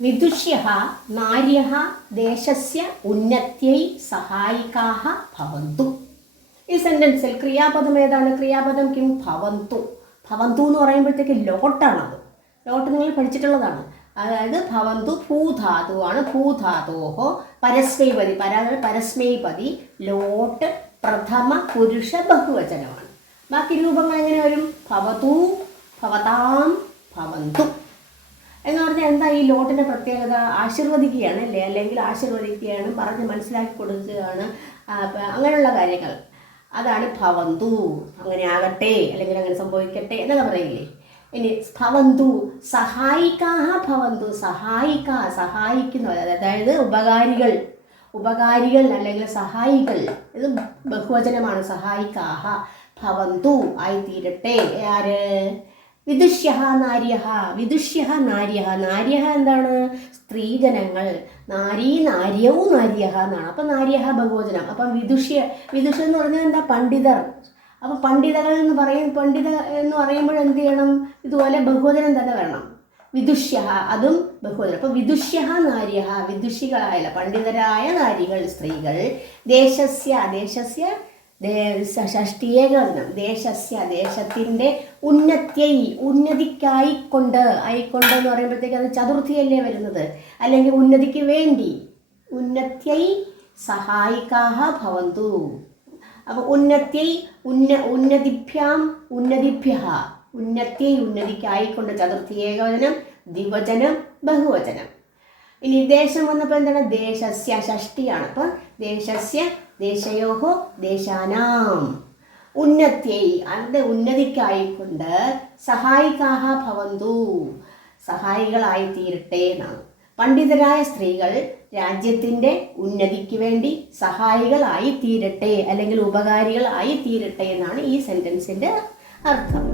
വിദുഷ്യ നാര്യ ദേശസ്യ ഉന്നത്യൈ സഹായികാः ഭവന്തു. ഈ സെന്റൻസിൽ ക്രിയാപദം ഏതാണ്? ക്രിയാപദം കിം? ഭവന്തു. ഭവന്തു എന്ന് പറയുമ്പോഴത്തേക്ക് ലോട്ടാണത്. ലോട്ട് നിങ്ങൾ പഠിച്ചിട്ടുള്ളതാണ്. അതായത് ഭവന്തു ഭൂധാതുവാണ്. ഭൂധാതോഹോ പരസ്മൈപതി പര പരസ്മൈപതി ലോട്ട് പ്രഥമ പുരുഷ ബഹുവചനമാണ്. ബാക്കി രൂപങ്ങൾ എങ്ങനെ വരും? ഭവതു ഭവതാം ഭവന്തു. ഈ ലോട്ടിന്റെ പ്രത്യേകത ആശീർവദിക്കുകയാണ് അല്ലേ അല്ലെങ്കിൽ ആശീർവദിക്കുകയാണ് പറഞ്ഞ് മനസ്സിലാക്കി കൊടുക്കുകയാണ് അങ്ങനെയുള്ള കാര്യങ്ങൾ. അതാണ് ഭവന്തു. അങ്ങനെ ആകട്ടെ അല്ലെങ്കിൽ അങ്ങനെ സംഭവിക്കട്ടെ എന്നൊക്കെ പറയില്ലേ? ഇനി ഭവന്തു സഹായിക്കാഹ ഭവന്തു സഹായിക്ക സഹായിക്കുന്നവർ അതായത് ഉപകാരികൾ. ഉപകാരികൾ അല്ലെങ്കിൽ സഹായികൾ. ഇത് ബഹുവചനമാണ്. സഹായിക്കാഹ ഭവന്തു ആയിത്തീരട്ടെ. ആര്? വിദുഷ്യ നാര്യ വിദുഷ്യ നാര്യ നാര്യ എന്താണ്? സ്ത്രീജനങ്ങൾ. നാരീ നാര്യവും നാര്യ എന്നാണ്. അപ്പം നാര്യ ബഹുവചനം. അപ്പം വിദുഷ്യ വിദുഷ്യ എന്ന് പറഞ്ഞാൽ എന്താ? പണ്ഡിതർ. അപ്പം പണ്ഡിതകൾ എന്ന് പറയും പണ്ഡിത എന്ന് പറയുമ്പോൾ എന്ത് ചെയ്യണം? ഇതുപോലെ ബഹുവചനം തന്നെ വേണം വിദുഷ്യ അതും ബഹുവചനം. അപ്പം വിദുഷ്യ നാര്യ വിദുഷികളായ പണ്ഡിതരായ നാരികൾ സ്ത്രീകൾ ദേശസ്യ ദേശസ്യ ദേ- ഷഷ്ടിയേകവചനം ദേശസ്യ ദേശത്തിന്റെ ഉന്നത്യൈ ഉന്നതിക്കായിക്കൊണ്ട്. ആയിക്കൊണ്ട് എന്ന് പറയുമ്പോഴത്തേക്ക് അത് ചതുർത്ഥിയല്ലേ വരുന്നത്? അല്ലെങ്കിൽ ഉന്നതിക്ക് വേണ്ടി. ഉന്നത്യൈ സഹായിക്കാഹ ഭവന്തു. അപ്പോൾ ഉന്നത്യൈ ഉന്ന ഉന്നതിഭ്യാം ഉന്നതിഭ്യ ഉന്നത്യൈ ഉന്നതിക്കായിക്കൊണ്ട് ചതുർത്ഥി ഏകവചനം ദ്വിവചനം ബഹുവചനം. ഇനി ദേശം വന്നപ്പോൾ എന്താണ്? ദേശസ്യ ഷഷ്ടിയാണ്. അപ്പോൾ ദേശസ്യ ദേശയോഹോ ദേശാനാം. ഉന്നത്യൈ അവരുടെ ഉന്നതിക്കായിക്കൊണ്ട് സഹായിക്കാഹ ഭവന്തു. സഹായികളായി തീരട്ടെ എന്നാണ്. പണ്ഡിതരായ സ്ത്രീകൾ രാജ്യത്തിന്റെ ഉന്നതിക്ക് വേണ്ടി സഹായികളായി തീരട്ടെ അല്ലെങ്കിൽ ഉപകാരികളായി തീരട്ടെ എന്നാണ് ഈ സെന്റൻസിന്റെ അർത്ഥം.